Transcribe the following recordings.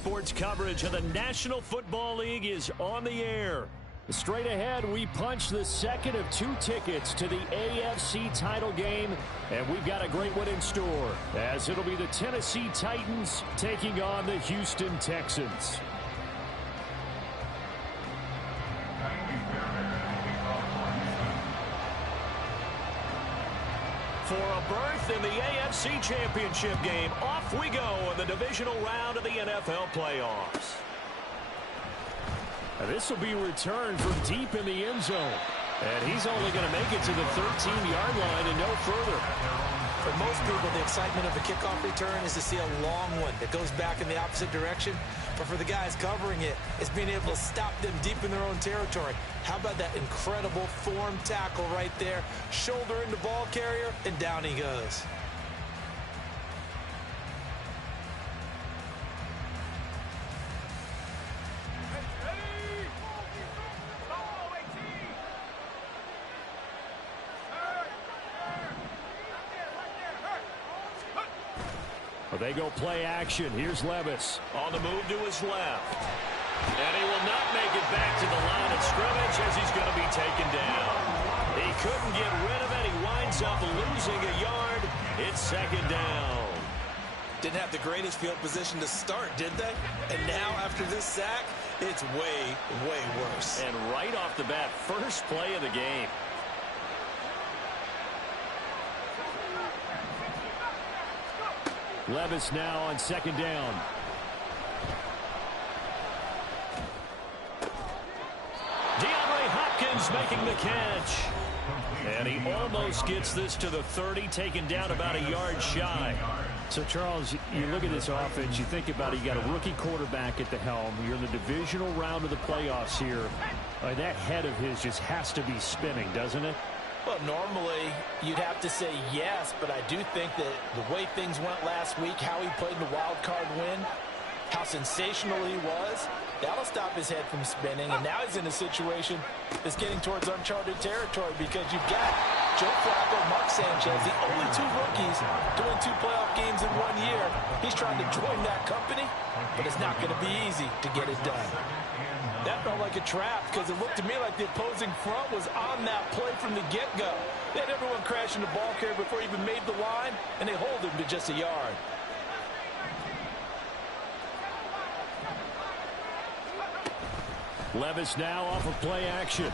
Sports coverage of the National Football League is on the air. Straight ahead, we punch the second of 2 tickets to the AFC title game, and we've got a great one in store, as it'll be the Tennessee Titans taking on the Houston Texans. For a berth in the AFC Championship game, off we go in the divisional round of the NFL playoffs. This will be returned from deep in the end zone. And he's only going to make it to the 13-yard line and no further. For most people, the excitement of a kickoff return is to see a long one that goes back in the opposite direction. But for the guys covering it, it's being able to stop them deep in their own territory. How about that incredible form tackle right there? Shoulder into ball carrier, and down he goes. They go play action. Here's Levis on the move to his left. And he will not make it back to the line of scrimmage as he's going to be taken down. He couldn't get rid of it. He winds up losing a yard. It's second down. Didn't have the greatest field position to start, did they? And now after this sack, it's way, way worse. And right off the bat, first play of the game. Levis now on second down. DeAndre Hopkins making the catch. And he almost gets this to the 30, taken down about a yard shy. So, Charles, you look at this offense, you think about it, you got a rookie quarterback at the helm. You're in the divisional round of the playoffs here. That head of his just has to be spinning, doesn't it? Well, normally you'd have to say yes, but I do think that the way things went last week, how he played in the wild card win, how sensational he was, that'll stop his head from spinning. And now he's in a situation that's getting towards uncharted territory because you've got Joe Flacco, Mark Sanchez, the only 2 rookies to win 2 playoff games in 1 year. He's trying to join that company, but it's not going to be easy to get it done. That felt like a trap because it looked to me like the opposing front was on that play from the get-go. They had everyone crashing the ball carrier before he even made the line, and they hold him to just a yard. Levis now off of play action.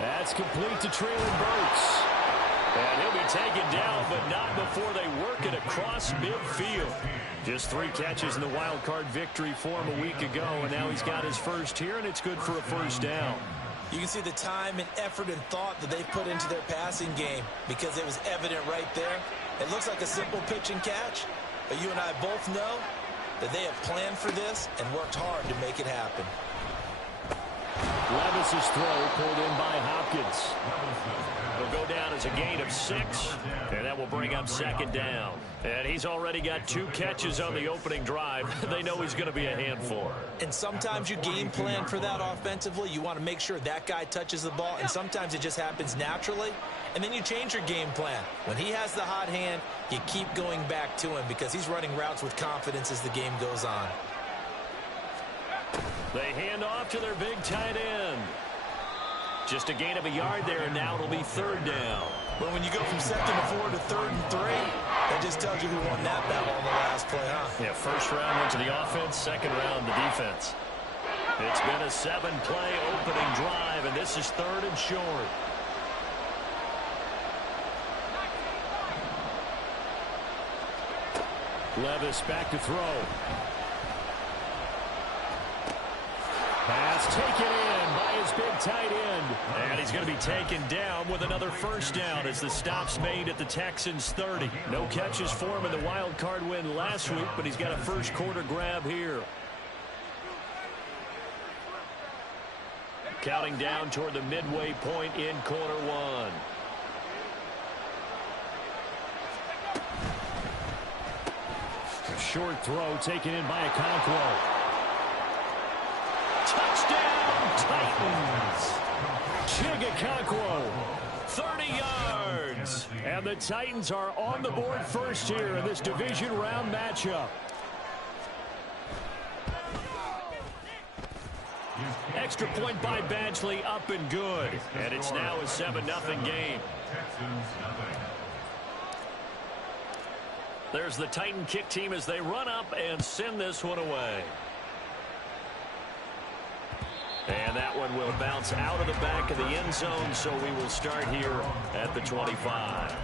That's complete to Traylon Burks. And he'll be taken down, but not before they work it across midfield. Just 3 catches in the wild card victory for him a week ago, and now he's got his first here, and it's good for a first down. You can see the time and effort and thought that they've put into their passing game because it was evident right there. It looks like a simple pitch and catch, but you and I both know that they have planned for this and worked hard to make it happen. Levis's throw pulled in by Hopkins. It'll go down as a gain of 6, and that will bring up second down. And he's already got 2 catches on the opening drive. They know he's going to be a handful. And sometimes you game plan for that offensively. You want to make sure that guy touches the ball, and sometimes it just happens naturally. And then you change your game plan. When he has the hot hand, you keep going back to him because he's running routes with confidence as the game goes on. They hand off to their big tight end. Just a gain of a yard there, and now it'll be third down. But when you go from 2nd to 4 to 3rd and 3, that just tells you who won that battle on the last play, huh? Yeah, first round went to the offense, second round the defense. It's been a 7-play opening drive, and this is 3rd and short. Levis back to throw. Pass taken in by his big tight end. And he's going to be taken down with another first down as the stop's made at the Texans 30. No catches for him in the wild card win last week, but he's got a first quarter grab here. Counting down toward the midway point in quarter 1. A short throw taken in by Okonkwo. Touchdown, Titans. Chig Okonkwo, 30 yards. And the Titans are on the board first here in this division round matchup. Extra point by Badgley, up and good. And it's now a 7-0 game. There's the Titan kick team as they run up and send this one away. And that one will bounce out of the back of the end zone, so we will start here at the 25.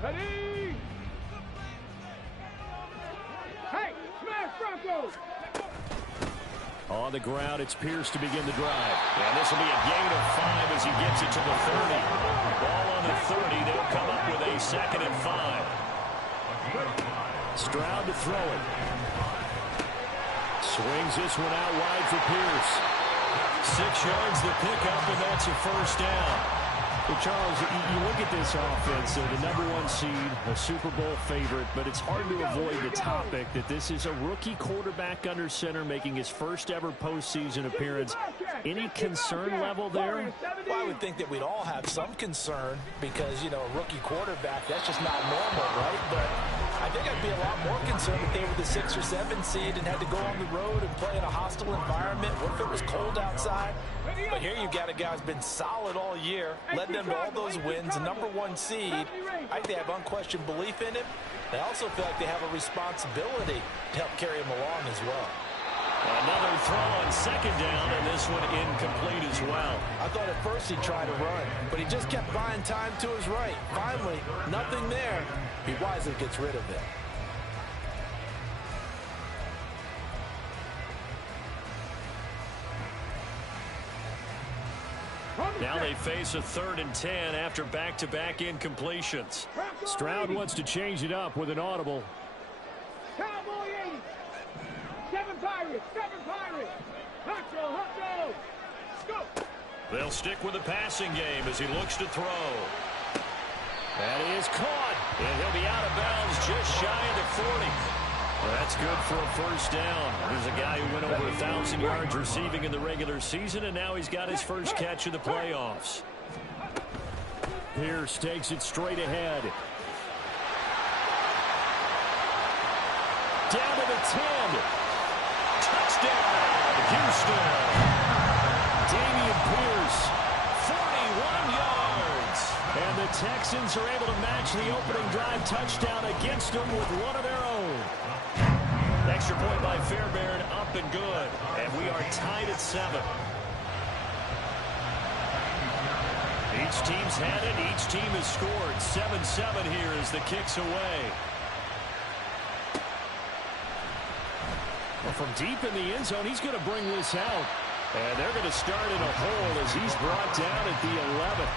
Ready? Hey, smash Broncos! On the ground, it's Pierce to begin the drive. And this will be a gain of 5 as he gets it to the 30. Ball on the 30. They'll come up with a 2nd and 5. Stroud to throw it. Swings this one out wide for Pierce. 6 yards the pickup, and that's a first down. Well, Charles, you look at this offense, the #1 seed, a Super Bowl favorite, but it's hard to avoid the topic that this is a rookie quarterback under center making his first ever postseason appearance. Any concern level there? Well, I would think that we'd all have some concern because, you know, a rookie quarterback, that's just not normal, right? But I think I'd be a lot more concerned if they were the 6 or 7 seed and had to go on the road and play in a hostile environment. What if it was cold outside? But here you've got a guy who's been solid all year, led them to all those wins, a #1 seed. I think they have unquestioned belief in him. They also feel like they have a responsibility to help carry him along as well. Another throw on 2nd down, and this one incomplete as well. I thought at first he'd try to run, but he just kept buying time to his right. Finally, nothing there. He wisely gets rid of it. Now they face a 3rd and 10 after back-to-back incompletions. Stroud wants to change it up with an audible. Cowboy 80! 7 Pirates! 7 Pirates! Hutcho! Hutcho! Go! They'll stick with the passing game as he looks to throw. That is caught, and he'll be out of bounds just shy of the 40. Well, that's good for a first down. There's a guy who went over 1,000 yards receiving in the regular season, and now he's got his first catch in the playoffs. Pierce takes it straight ahead. Down to the 10. Touchdown, Houston. Dameon Pierce, 41 yards. And the Texans are able to match the opening drive touchdown against them with one of their own. Extra point by Fairbairn, up and good. And we are tied at 7. Each team's had it. Each team has scored. 7-7 here as the kick's away. Well, from deep in the end zone, he's going to bring this out. And they're going to start in a hole as he's brought down at the 11.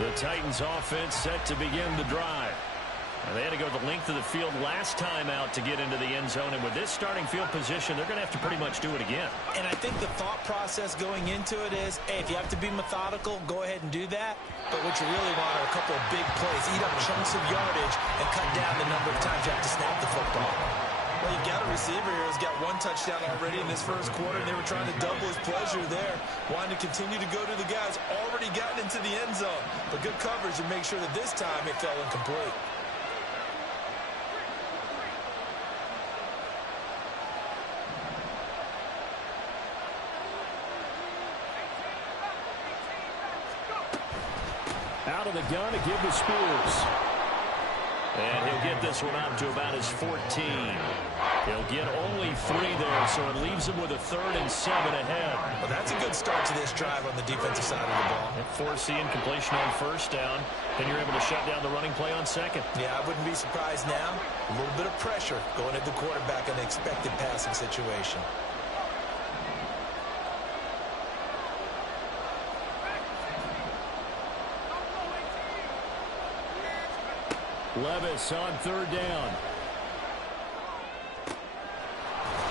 The Titans offense set to begin the drive. And they had to go the length of the field last time out to get into the end zone. And with this starting field position, they're going to have to pretty much do it again. And I think the thought process going into it is, hey, if you have to be methodical, go ahead and do that. But what you really want are a couple of big plays, eat up chunks of yardage, and cut down the number of times you have to snap the football. Well, you got a receiver here who's got 1 touchdown already in this first quarter, and they were trying to double his pleasure there, wanting to continue to go to the guys already gotten into the end zone. But good coverage to make sure that this time it fell incomplete. Out of the gun to give to Spears. And he'll get this one up to about his 14. He'll get only 3 there, so it leaves him with a 3rd and 7 ahead. Well, that's a good start to this drive on the defensive side of the ball. Force the incompletion on first down, then you're able to shut down the running play on second. Yeah, I wouldn't be surprised now. A little bit of pressure going at the quarterback in an expected passing situation. Levis on 3rd down.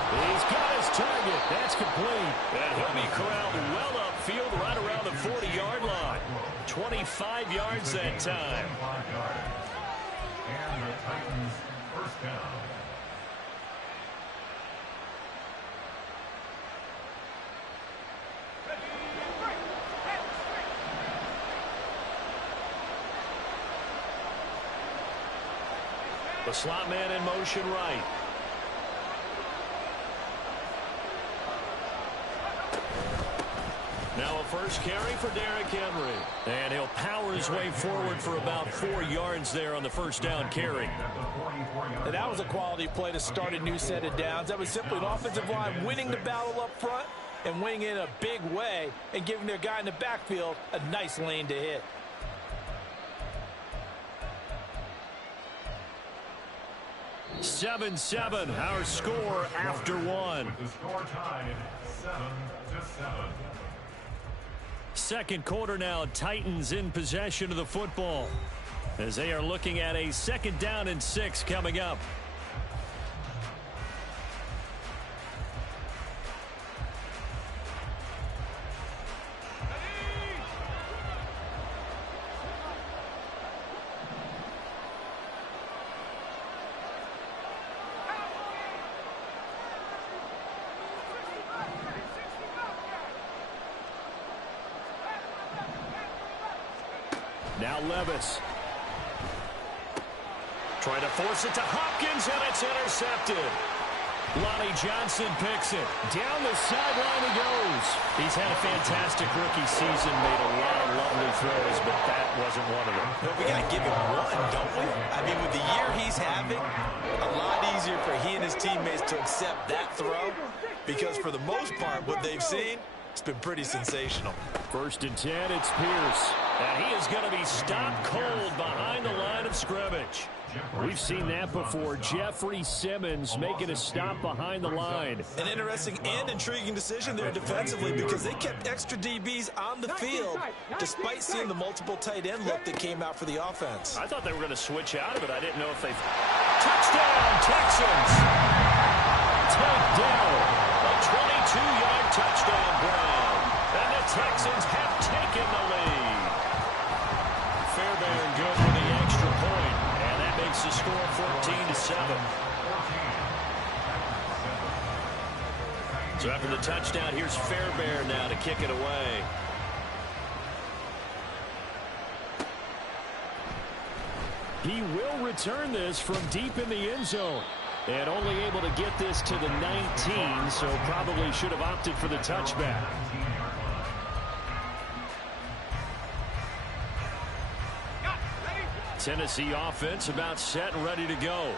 He's got it target. That's complete. And he'll be corralled well upfield right around the 40-yard line. 25 yards that time. And the Titans first down. The slot man in motion right. Now a first carry for Derrick Henry. And he'll power his way forward for about 4 yards there on the first down carry. And that was a quality play to start a new set of downs. That was simply an offensive line winning the battle up front and winning in a big way and giving their guy in the backfield a nice lane to hit. Seven, our score after one. With the score tied 7-7. Second quarter now, Titans in possession of the football as they are looking at a second down and 6 coming up. Now Levis. Trying to force it to Hopkins, and it's intercepted. Lonnie Johnson picks it. Down the sideline he goes. He's had a fantastic rookie season, made a lot of lovely throws, but that wasn't one of them. But we got to give him one, don't we? I mean, with the year he's having, a lot easier for he and his teammates to accept that throw because for the most part, what they've seen, it's been pretty sensational. 1st and 10, it's Pierce. And he is going to be stopped cold behind the line of scrimmage. We've seen that before. Jeffrey Simmons making a stop behind the line. An interesting and intriguing decision there defensively because they kept extra DBs on the field despite seeing the multiple tight end look that came out for the offense. I thought they were going to switch out of it. I didn't know if they... Touchdown, Texans! Takedown. A 22-yard touchdown Brown. And the Texans have taken the lead. Fairbairn good for the extra point. And that makes the score 14-7. So after the touchdown, here's Fairbairn now to kick it away. He will return this from deep in the end zone. And only able to get this to the 19, so probably should have opted for the touchback. Tennessee offense about set and ready to go.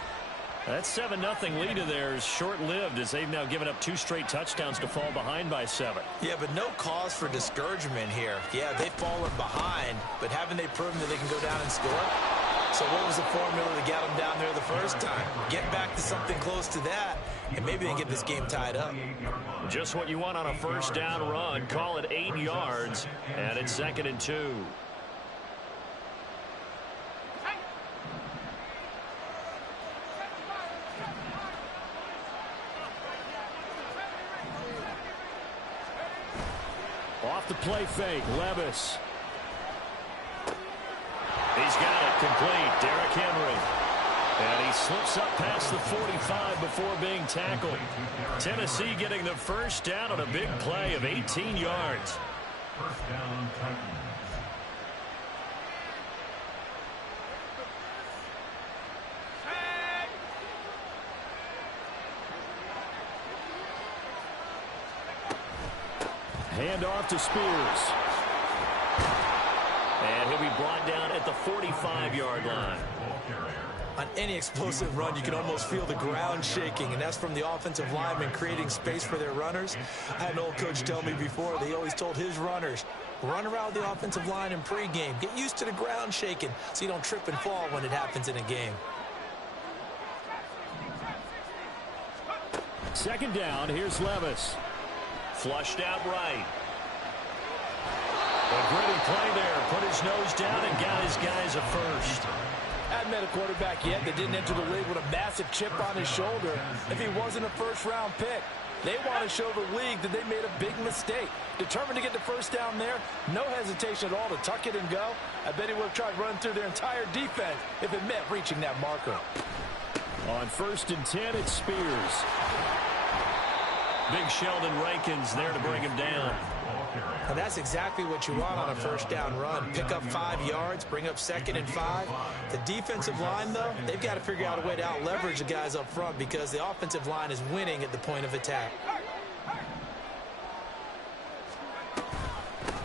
That 7-0 lead of theirs short-lived as they've now given up 2 straight touchdowns to fall behind by 7. Yeah, but no cause for discouragement here. Yeah, they've fallen behind, but haven't they proven that they can go down and score? So what was the formula to get them down there the first time? Get back to something close to that, and maybe they can get this game tied up. Just what you want on a first down run. Call it 8 yards, and it's 2nd and 2. Off the play fake, Levis. He's got it complete, Derrick Henry. And he slips up past the 45 before being tackled. Tennessee getting the first down on a big play of 18 yards. First down, Titans. Hand off to Spears. And he'll be brought down at the 45-yard line. On any explosive run, you can almost feel the ground shaking, and that's from the offensive linemen creating space for their runners. I had an old coach tell me before, they always told his runners, run around the offensive line in pregame. Get used to the ground shaking so you don't trip and fall when it happens in a game. 2nd down, here's Levis. Flushed out right. A gritty play there. Put his nose down and got his guys a first. Hadn't met a quarterback yet that didn't enter the league with a massive chip on his shoulder if he wasn't a first-round pick. They want to show the league that they made a big mistake. Determined to get the first down there. No hesitation at all to tuck it and go. I bet he would have tried running through their entire defense if it meant reaching that marker. On 1st and 10, it's Spears. Big Sheldon Rankins there to bring him down. And that's exactly what you want on a first down run. Pick up 5 yards, bring up 2nd and 5. The defensive line, though, they've got to figure out a way to out-leverage the guys up front because the offensive line is winning at the point of attack.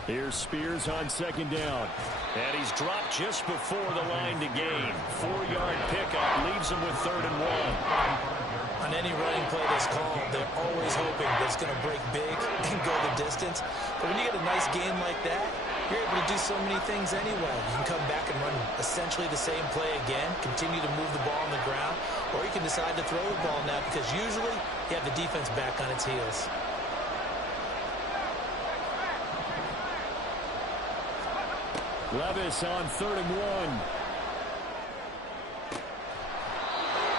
Here's Spears on 2nd down. And he's dropped just before the line to gain. 4-yard pickup leaves him with 3rd and 1. On any running play that's called, they're always hoping that it's going to break big and go the distance. But when you get a nice game like that, you're able to do so many things anyway. You can come back and run essentially the same play again, continue to move the ball on the ground, or you can decide to throw the ball now because usually you have the defense back on its heels. Levis on 3rd and 1.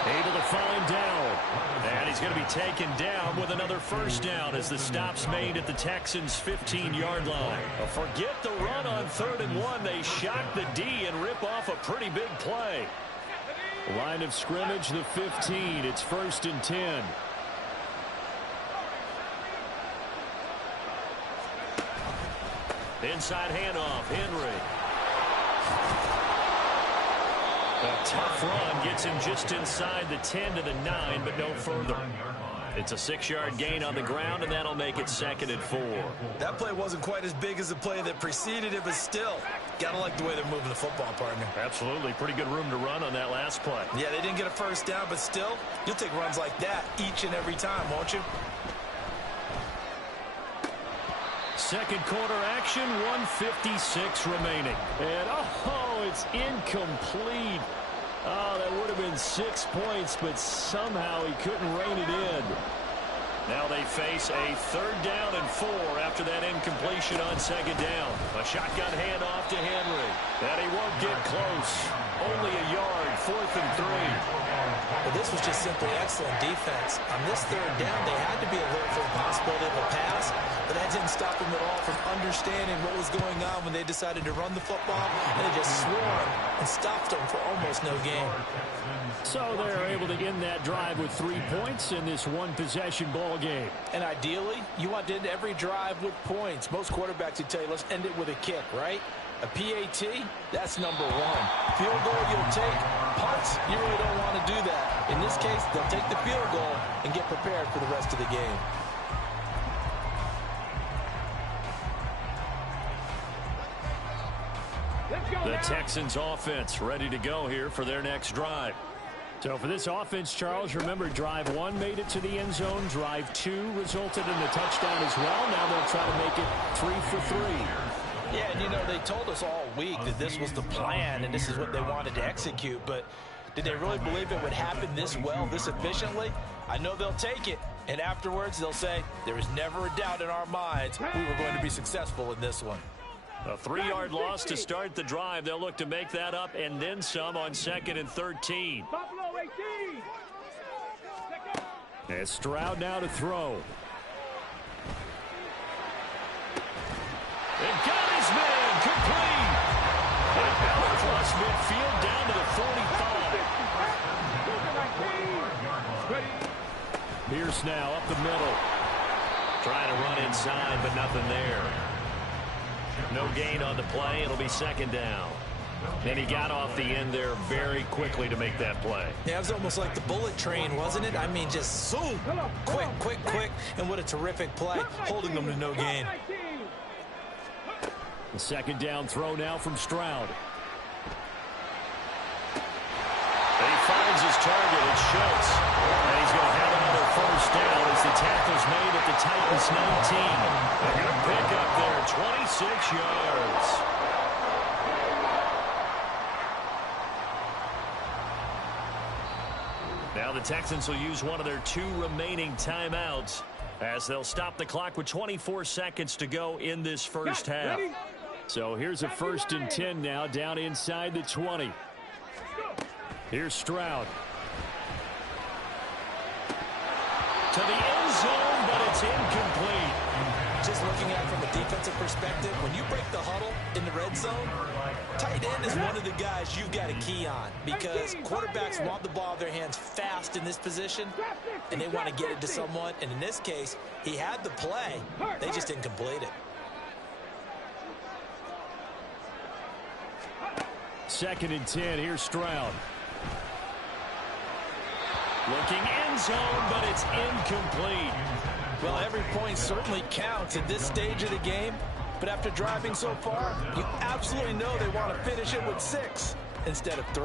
Able to find down. And he's going to be taken down with another first down as the stop's made at the Texans' 15-yard line. Forget the run on 3rd and 1. They shock the D and rip off a pretty big play. Line of scrimmage, the 15. It's 1st and 10. Inside handoff, Henry. A tough run gets him just inside the 10 to the 9, but no further. It's a 6-yard gain on the ground, and that'll make it 2nd and 4. That play wasn't quite as big as the play that preceded it, but still, got to like the way they're moving the football, partner. Absolutely. Pretty good room to run on that last play. Yeah, they didn't get a first down, but still, you'll take runs like that each and every time, won't you? Second quarter action, 1:56 remaining. And, it's incomplete. Oh, that would have been 6 points, but somehow he couldn't rein it in. Now they face a 3rd down and 4 after that incompletion on 2nd down. A shotgun handoff to Henry. And he won't get close. Only a yard, 4th and 3. Well, this was just simply excellent defense. On this 3rd down, they had to be alert for the possibility of a pass, but that didn't stop them at all from understanding what was going on when they decided to run the football, and they just swarmed and stopped them for almost no gain. So they're able to end that drive with 3 points in this one-possession ball game. And ideally, you want to end every drive with points. Most quarterbacks would tell you, let's end it with a kick, right? A PAT, that's number 1. Field goal you'll take. Punts, you really don't want to do that. In this case, they'll take the field goal and get prepared for the rest of the game. The Texans offense ready to go here for their next drive. So for this offense, Charles, remember drive 1 made it to the end zone. Drive 2 resulted in a touchdown as well. Now they'll try to make it 3 for 3. Yeah, and you know, they told us all week that this was the plan and this is what they wanted to execute, but did they really believe it would happen this well, this efficiently? I know they'll take it, and afterwards they'll say, there was never a doubt in our minds we were going to be successful in this one. A 3-yard loss to start the drive. They'll look to make that up and then some on 2nd and 13. Buffalo 18. And Stroud now to throw. And got his man complete. And now across midfield down to the 45. Pierce now up the middle. Trying to run inside, but nothing there. No gain on the play. It'll be 2nd down. And he got off the end there very quickly to make that play. Yeah, it was almost like the bullet train, wasn't it? I mean, just zoom. Quick, quick, quick. And what a terrific play, holding them to no gain. The 2nd down throw now from Stroud. And he finds his target. It's Schultz. And he's going to have another first down as the tackle's made at the Titans 19. A good pickup there, 26 yards. Now the Texans will use one of their 2 remaining timeouts as they'll stop the clock with 24 seconds to go in this first half. So here's a 1st and 10 now down inside the 20. Here's Stroud. To the end zone, but It's incomplete. Just looking at it from a defensive perspective, when you break the huddle in the red zone, tight end is one of the guys you've got to key on because quarterbacks want the ball in their hands fast in this position, and they want to get it to someone. And in this case, he had the play. They just didn't complete it. 2nd and 10. Here's Stroud. Looking end zone, but it's incomplete. Well, every point certainly counts at this stage of the game. But after driving so far, you absolutely know they want to finish it with 6 instead of 3.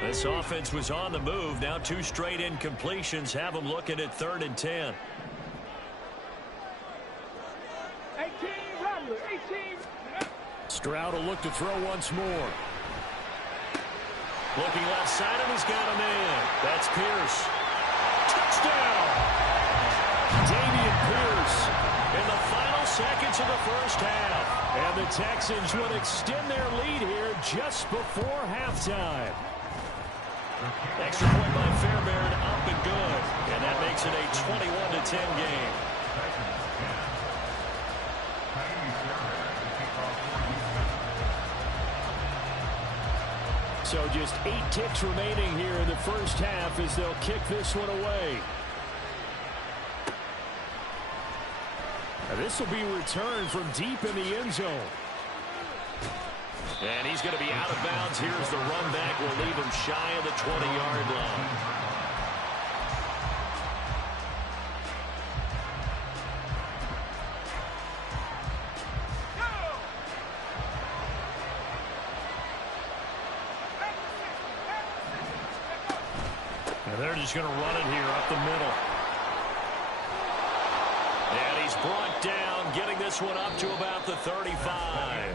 This offense was on the move. Now 2 straight incompletions have them looking at 3rd and 10. 18, Robert, 18. Stroud will look to throw once more. Looking left side, and he's got him in. That's Pierce. Touchdown! Dameon Pierce in the final seconds of the first half. And the Texans will extend their lead here just before halftime. Extra point by Fairbairn, up and good. And that makes it a 21-10 game. So just 8 ticks remaining here in the first half as they'll kick this one away. Now this will be returned from deep in the end zone. And he's going to be out of bounds. Here's the run back. Will leave him shy of the 20-yard line. They're just going to run it here up the middle. And he's brought down, getting this one up to about the 35.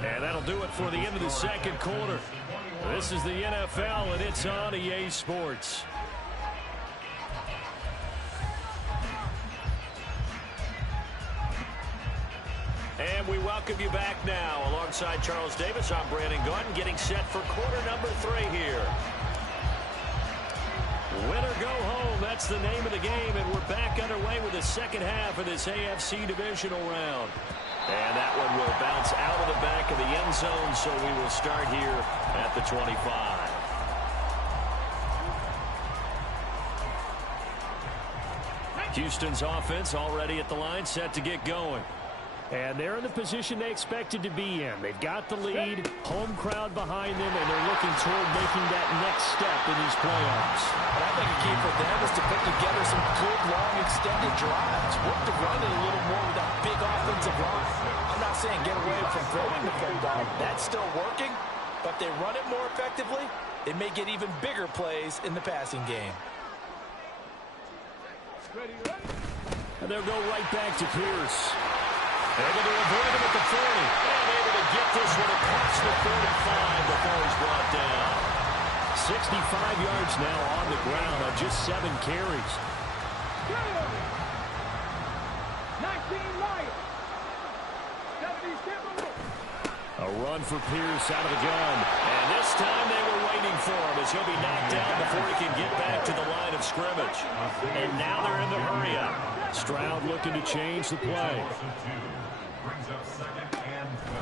And that'll do it for the end of the second quarter. This is the NFL, and it's on EA Sports. And we welcome you back now. Alongside Charles Davis, I'm Brandon Gordon, getting set for quarter number 3 here. Win or go home, that's the name of the game, and we're back underway with the second half of this AFC Divisional round. And that one will bounce out of the back of the end zone, so we will start here at the 25. Houston's offense already at the line, set to get going. And they're in the position they expected to be in. They've got the lead, home crowd behind them, and they're looking toward making that next step in these playoffs. And I think a key for them is to put together some good, long, extended drives. Work to run it a little more with that big offensive line. I'm not saying get away from throwing the football. That's still working. But if they run it more effectively, they may get even bigger plays in the passing game. And they'll go right back to Pierce. Able to avoid him at the 40. And able to get this one across the 35 before he's brought down. 65 yards now on the ground on just 7 carries. 19 Lions. A run for Pierce out of the gun. And this time they were waiting for him as he'll be knocked down before he can get back to the line of scrimmage. And now they're in the hurry-up. Stroud looking to change the play.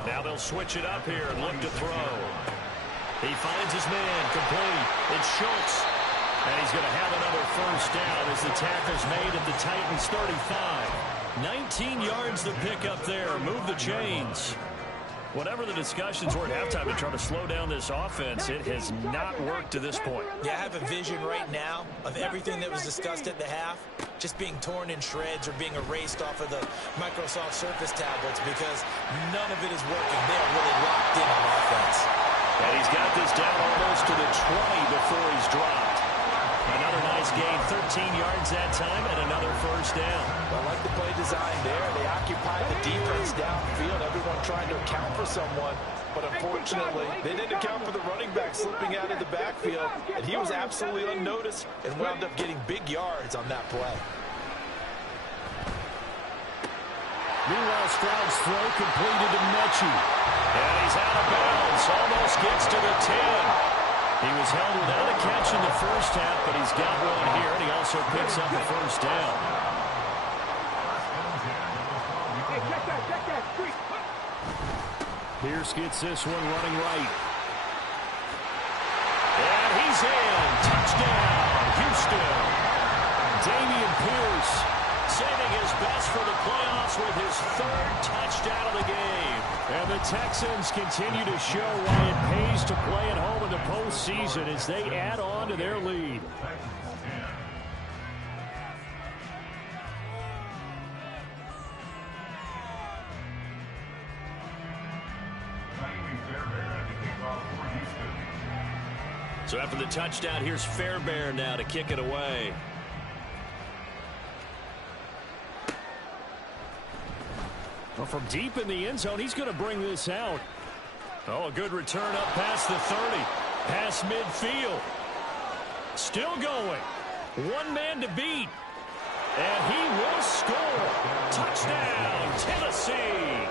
Now they'll switch it up here and look to throw. He finds his man complete. It's Schultz. And he's going to have another first down as the tackle's made at the Titans' 35. 19 yards to pick up there. Move the chains. Whatever the discussions were at halftime to try to slow down this offense, it has not worked to this point. Yeah, I have a vision right now of everything that was discussed at the half just being torn in shreds or being erased off of the Microsoft Surface tablets because none of it is working. They're really locked in on offense. And he's got this down almost to the 20 before he's dropped. Another nice gain, 13 yards that time, and another first down. I like the play design there. They occupy the defense downfield, everyone trying to account for someone. But unfortunately, they didn't account for the running back slipping out of the backfield, and he was absolutely unnoticed and wound up getting big yards on that play. Meanwhile, Stroud's throw completed to Mechie. And he's out of bounds, almost gets to the 10. He was held without a catch in the first half, but he's got one here, and he also picks up the first down. Check that streak. Pierce gets this one running right. And he's in. Touchdown, Houston. Damian Pierce saving his best for the playoffs with his third touchdown of the game. And the Texans continue to show why it pays to play at home in the postseason as they add on to their lead. So after the touchdown, here's Fairbairn now to kick it away. Well, from deep in the end zone, he's going to bring this out. Oh, a good return up past the 30. Past midfield. Still going. One man to beat. And he will score. Touchdown, Tennessee.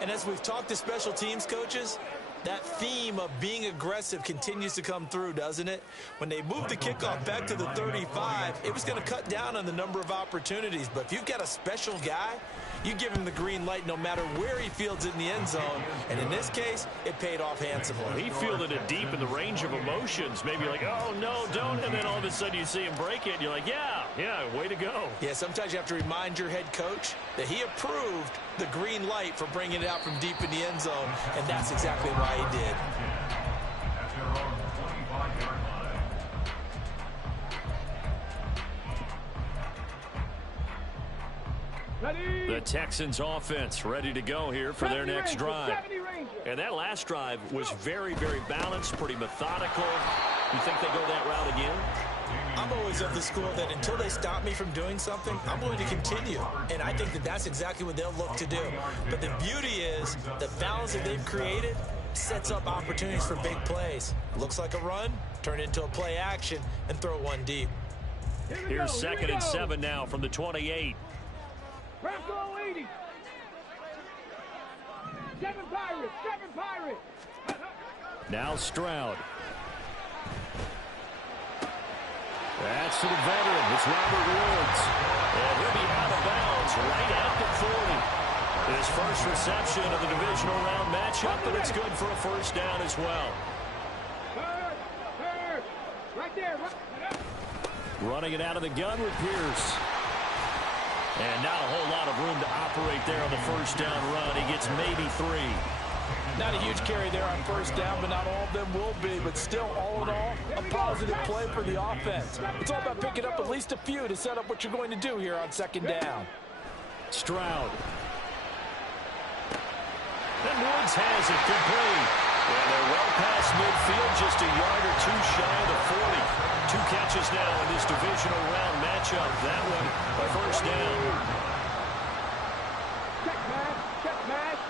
And as we've talked to special teams coaches, that theme of being aggressive continues to come through, doesn't it? When they moved the kickoff back to the 35, it was going to cut down on the number of opportunities. But if you've got a special guy, you give him the green light no matter where he fields it in the end zone. And in this case, it paid off handsomely. He fielded it deep in the range of emotions. Maybe like, oh, no, don't. And then all of a sudden you see him break it. And you're like, yeah, way to go. Yeah, sometimes you have to remind your head coach that he approved the green light for bringing it out from deep in the end zone. And that's exactly why he did. The Texans offense ready to go here for their next drive. And that last drive was very, very balanced, pretty methodical. You think they go that route again? I'm always of the school that until they stop me from doing something, I'm going to continue. And I think that that's exactly what they'll look to do. But the beauty is the balance that they've created sets up opportunities for big plays. Looks like a run, turn into a play action, and throw one deep. Here's 2nd and 7 now from the 28. Bronco 80. 7 Pirates. 7 Pirates. Now Stroud. That's to the veteran. It's Robert Woods. And he'll be out of bounds right at the 40. His first reception of the divisional round matchup, and it's good for a first down as well. Third. Right there. Running it out of the gun with Pierce. And not a whole lot of room to operate there on the first down run. He gets maybe 3. Not a huge carry there on first down, but not all of them will be. But still, all in all, a positive play for the offense. It's all about picking up at least a few to set up what you're going to do here on 2nd down. Stroud. And Woods has it complete. And they're well past midfield, just a yard or two shy of the 40. 2 catches now in this divisional round matchup. That one, a first down. Check match.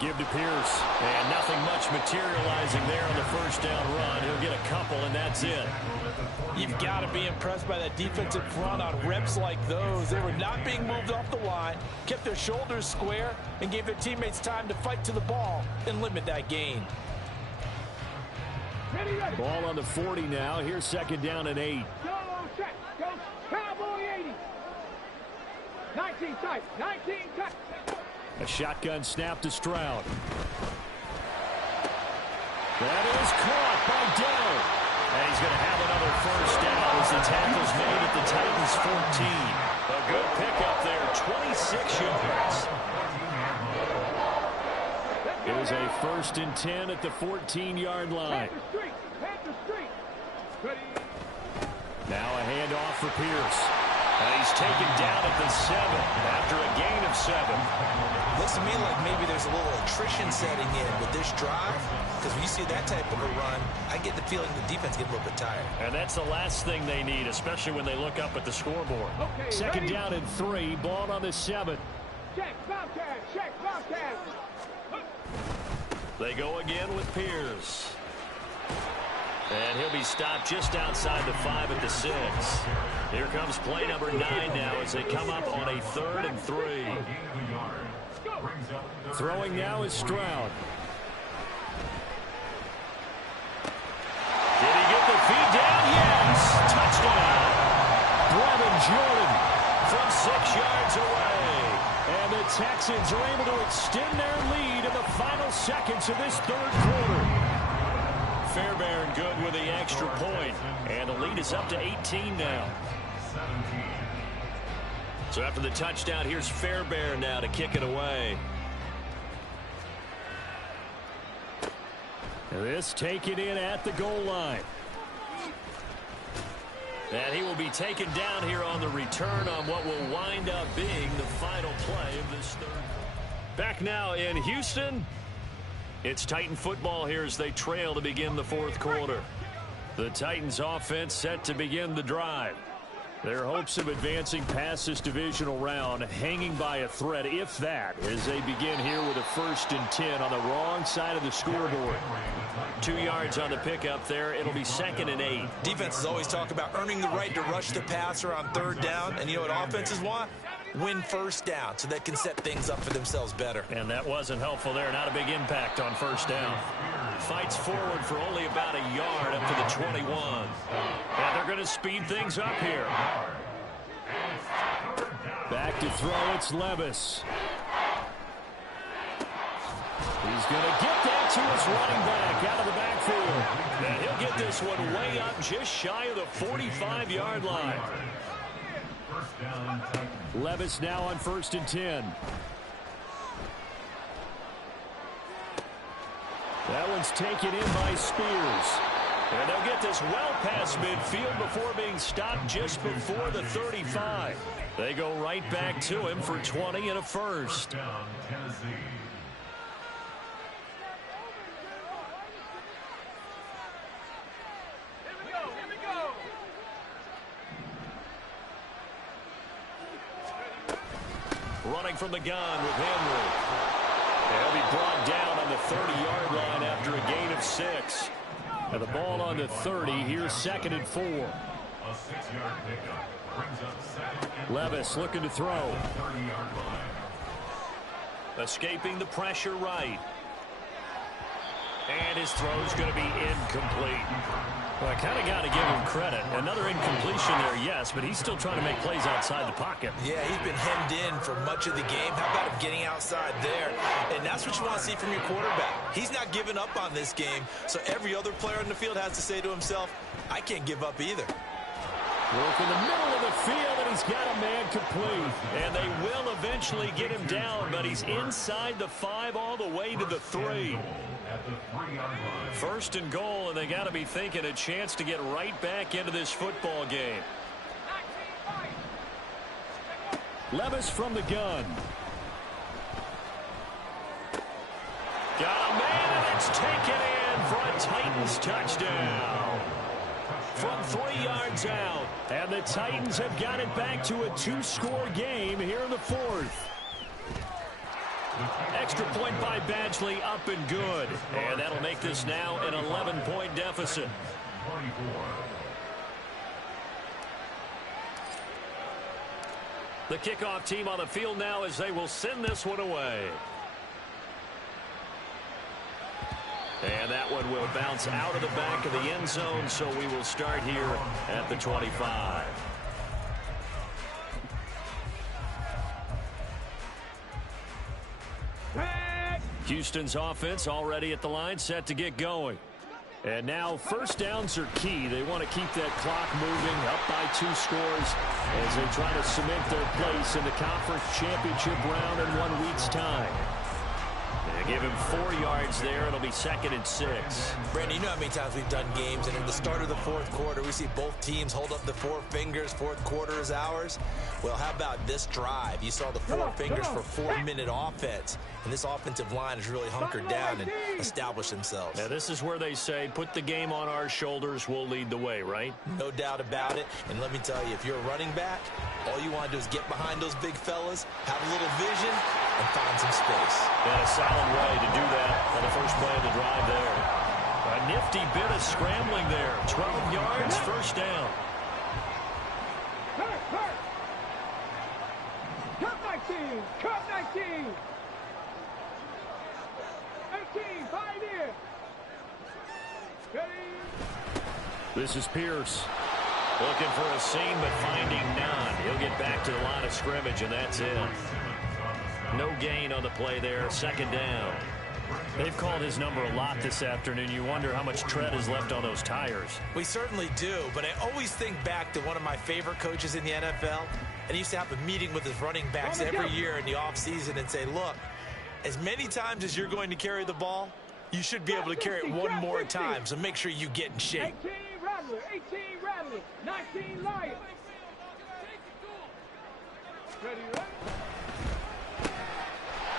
Give to Pierce. And nothing much materializing there on the first down run. He'll get a couple, and that's it. You've got to be impressed by that defensive front on reps like those. They were not being moved off the line, kept their shoulders square, and gave their teammates time to fight to the ball and limit that gain. Ball on the 40 now. Here's 2nd down and 8. Go, check. Go, Cowboy 80. 19 tight. 19 tight. A shotgun snap to Stroud. That is caught by Dell. And he's going to have another first down as the tackle's made at the Titans' 14. A good pickup there, 26 yards. It was a 1st and 10 at the 14-yard line. Panther Street. Now a handoff for Pierce. And he's taken down at the 7 after a gain of 7. Looks to me like maybe there's a little attrition setting in with this drive, because when you see that type of a run, I get the feeling the defense gets a little bit tired. And that's the last thing they need, especially when they look up at the scoreboard. Okay, 2nd ready? down and 3, ball on the 7. Check, Bobcat. Check, Bobcat. They go again with Pierce. And he'll be stopped just outside the 5 at the 6. Here comes play number 9 now as they come up on a 3rd and 3. Throwing now is Stroud. Did he get the feed down? Yes! Touchdown! Brevin Jordan from Texans are able to extend their lead in the final seconds of this third quarter. Fairbairn good with the extra point, and the lead is up to 18 now. So after the touchdown, here's Fairbairn now to kick it away. This taken in at the goal line. And he will be taken down here on the return on what will wind up being the final play of this third. Back now in Houston. It's Titan football here as they trail to begin the fourth quarter. The Titans offense set to begin the drive. Their hopes of advancing past this divisional round hanging by a thread, if that, as they begin here with a 1st and 10 on the wrong side of the scoreboard. 2 yards on the pickup there. It'll be 2nd and 8. Defenses always talk about earning the right to rush the passer on 3rd down. And you know what offenses want? Win 1st down so they can set things up for themselves better. And that wasn't helpful there. Not a big impact on 1st down. Fights forward for only about a yard up to the 21. And they're going to speed things up here. Back to throw, it's Levis. He's going to get that to his running back out of the backfield. And he'll get this one way up just shy of the 45-yard line. Levis now on 1st and 10. That one's taken in by Spears. And they'll get this well past midfield before being stopped just before the 35. They go right back to him for 20 and a 1st. Running from the gun with Henry. They'll be brought down on the 30-yard line after a gain of 6. And the ball on the 30. Here's 2nd and 4. A 6-yard pickup brings up 2nd and Levis looking to throw. 30-yard line. Escaping the pressure right. And his throw's going to be incomplete. Well, I kind of got to give him credit. Another incompletion there, yes, but he's still trying to make plays outside the pocket. Yeah, he's been hemmed in for much of the game. How about him getting outside there? And that's what you want to see from your quarterback. He's not giving up on this game, so every other player in the field has to say to himself, I can't give up either. Work in the middle of the field, and he's got a man complete. And they will eventually get him down, but he's inside the 5 all the way to the 3. At the 3-yard line. 1st and goal, and they got to be thinking a chance to get right back into this football game. Levis from the gun. Got a man, and it's taken in for a Titans touchdown. From 3 yards out, and the Titans have got it back to a 2-score game here in the 4th. Extra point by Badgley, up and good. And that'll make this now an 11-point deficit. 24. The kickoff team on the field now as they will send this one away. And that one will bounce out of the back of the end zone, so we will start here at the 25. Houston's offense already at the line, set to get going. And now 1st downs are key. They want to keep that clock moving, up by 2 scores as they try to cement their place in the conference championship round in 1 week's time. They give him 4 yards there. It'll be 2nd and 6. Brandon, you know how many times we've done games, and in the start of the 4th quarter, we see both teams hold up the 4 fingers. 4th quarter is ours. Well, how about this drive? You saw the 4 fingers for 4-minute offense, and this offensive line has really hunkered down and established themselves. Now, this is where they say, put the game on our shoulders, we'll lead the way, right? No doubt about it. And let me tell you, if you're a running back, all you want to do is get behind those big fellas, have a little vision, and find some space. And a solid way to do that on the first play of the drive there. A nifty bit of scrambling there. 12 yards, 1st down. Cut 19! Cut 19! 18, pioneer! Ready? This is Pierce. Looking for a seam, but finding none. He'll get back to the line of scrimmage, and that's it. No gain on the play there. Second down. They've called his number a lot this afternoon. You wonder how much tread is left on those tires. We certainly do, but I always think back to one of my favorite coaches in the NFL, and he used to have a meeting with his running backs every year in the offseason and say, look, as many times as you're going to carry the ball, you should be able to carry it one more time, so make sure you get in shape. 18 Rattler, 18 Rattler, 19 Lion. Ready, right?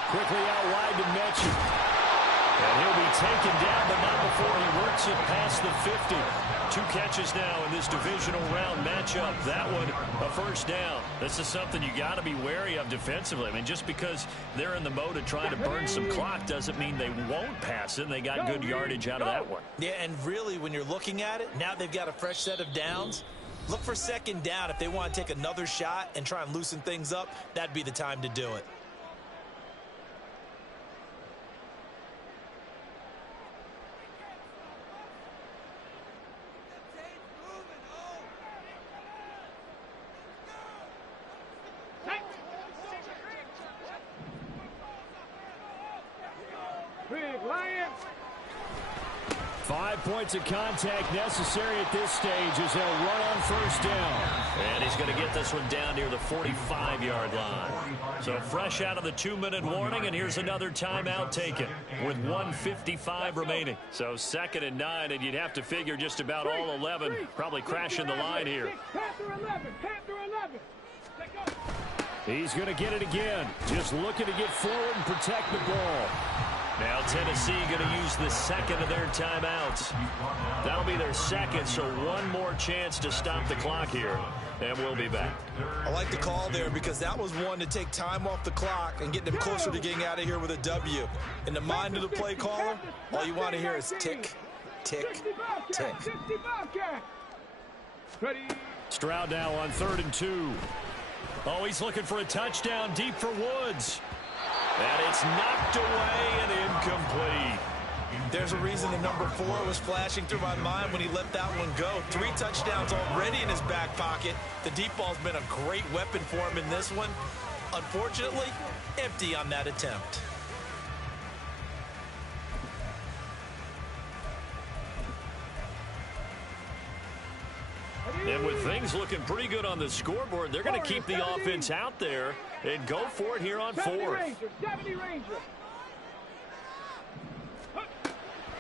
Quickly out wide to Mechie. And he'll be taken down, but not before he works it past the 50. 2 catches now in this divisional round matchup. That one, a first down. This is something you got to be wary of defensively. I mean, just because they're in the mode of trying to burn some clock doesn't mean they won't pass it, and they got good yardage out of that one. Yeah, and really, when you're looking at it, now they've got a fresh set of downs. Look for second down. If they want to take another shot and try and loosen things up, that'd be the time to do it. Big Lion. 5 points of contact necessary at this stage as they'll run on first down. And he's going to get this one down near the 45-yard line. So fresh out of the 2-minute warning, and here's another timeout taken with 1:55 remaining. So 2nd and 9, and you'd have to figure just about all 11 probably crashing the line here. Panther 11, Panther 11. He's going to get it again. Just looking to get forward and protect the ball. Now Tennessee going to use the second of their timeouts. That'll be their second, so one more chance to stop the clock here. And we'll be back. I like the call there because that was one to take time off the clock and get them closer to getting out of here with a W. In the mind of the play caller, all you want to hear is tick, tick, tick. Stroud now on 3rd and 2. Oh, he's looking for a touchdown deep for Woods. And it's knocked away and incomplete. There's a reason the number 4 was flashing through my mind when he let that one go. 3 touchdowns already in his back pocket. The deep ball's been a great weapon for him in this one. Unfortunately, empty on that attempt. And with things looking pretty good on the scoreboard, they're going to keep the offense out there and go for it here on 4th.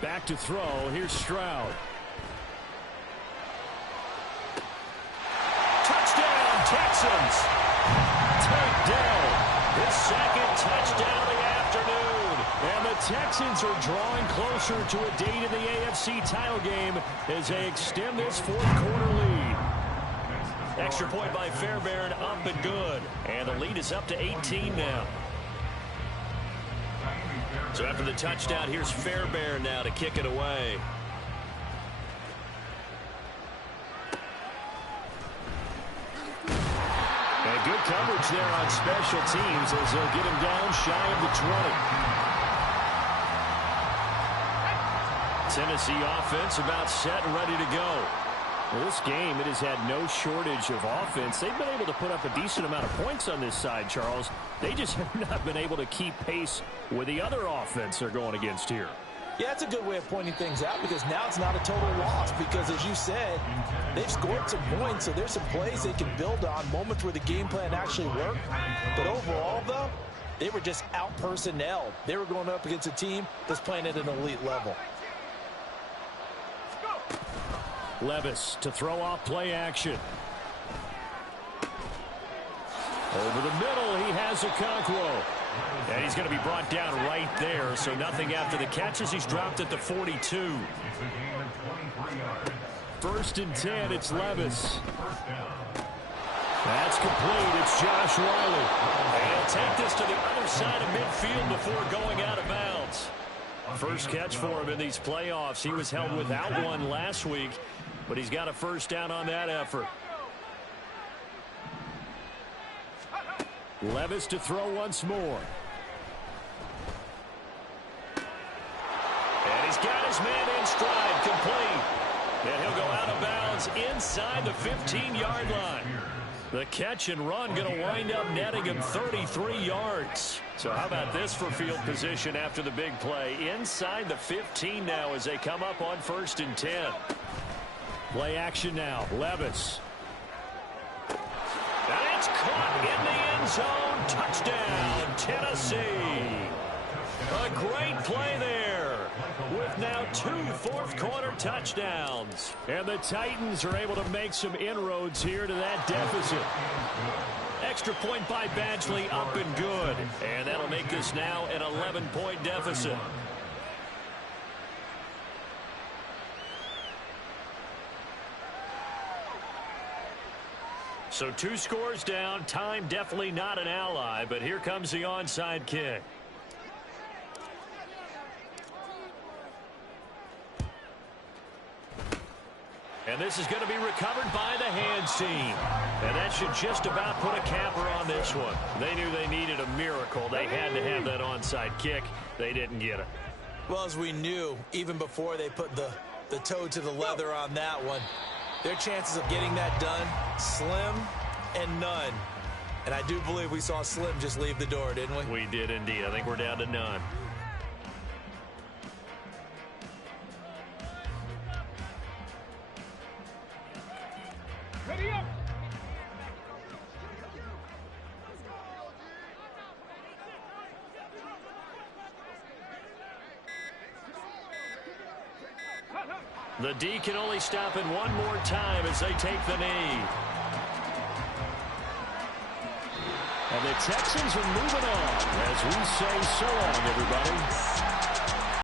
Back to throw. Here's Stroud. Touchdown, Texans. Takedown. His second touchdown of the afternoon. And the Texans are drawing closer to a date in the AFC title game as they extend this 4th quarter lead. Extra point by Fairbairn, up and good. And the lead is up to 18 now. So after the touchdown, here's Fairbairn now to kick it away. And good coverage there on special teams as they'll get him down shy of the 20. Tennessee offense about set and ready to go. Well, this game, it has had no shortage of offense. They've been able to put up a decent amount of points on this side, Charles. They just have not been able to keep pace with the other offense they're going against here. Yeah, that's a good way of pointing things out because now it's not a total loss because, as you said, they've scored some points, so there's some plays they can build on, moments where the game plan actually worked. But overall, though, they were just out-personnelled. They were going up against a team that's playing at an elite level. Levis to throw off play action. Over the middle, he has Okonkwo. And he's going to be brought down right there, so nothing after the catches. He's dropped at the 42. 1st and 10, it's Levis. That's complete. It's Josh Riley. And he'll take this to the other side of midfield before going out of bounds. First catch for him in these playoffs. He was held without one last week, but he's got a first down on that effort. Levis to throw once more. And he's got his man in stride, complete. And he'll go out of bounds inside the 15-yard line. The catch and run going to wind up netting him 33 yards. So how about this for field position after the big play? Inside the 15 now as they come up on 1st and 10. Play action now. Levis. And it's caught in the end zone. Touchdown, Tennessee. A great play there with now 2 fourth-quarter touchdowns. And the Titans are able to make some inroads here to that deficit. Extra point by Badgley up and good. And that'll make this now an 11-point deficit. So 2 scores down. Time definitely not an ally, but here comes the onside kick. And this is going to be recovered by the hands team. And that should just about put a capper on this one. They knew they needed a miracle. They had to have that onside kick. They didn't get it. Well, as we knew, even before they put the toe to the leather on that one, their chances of getting that done, slim and none. And I do believe we saw Slim just leave the door, didn't we? We did indeed. I think we're down to none. Ready up. The D can only stop it one more time as they take the knee. And the Texans are moving on as we say so long, everybody.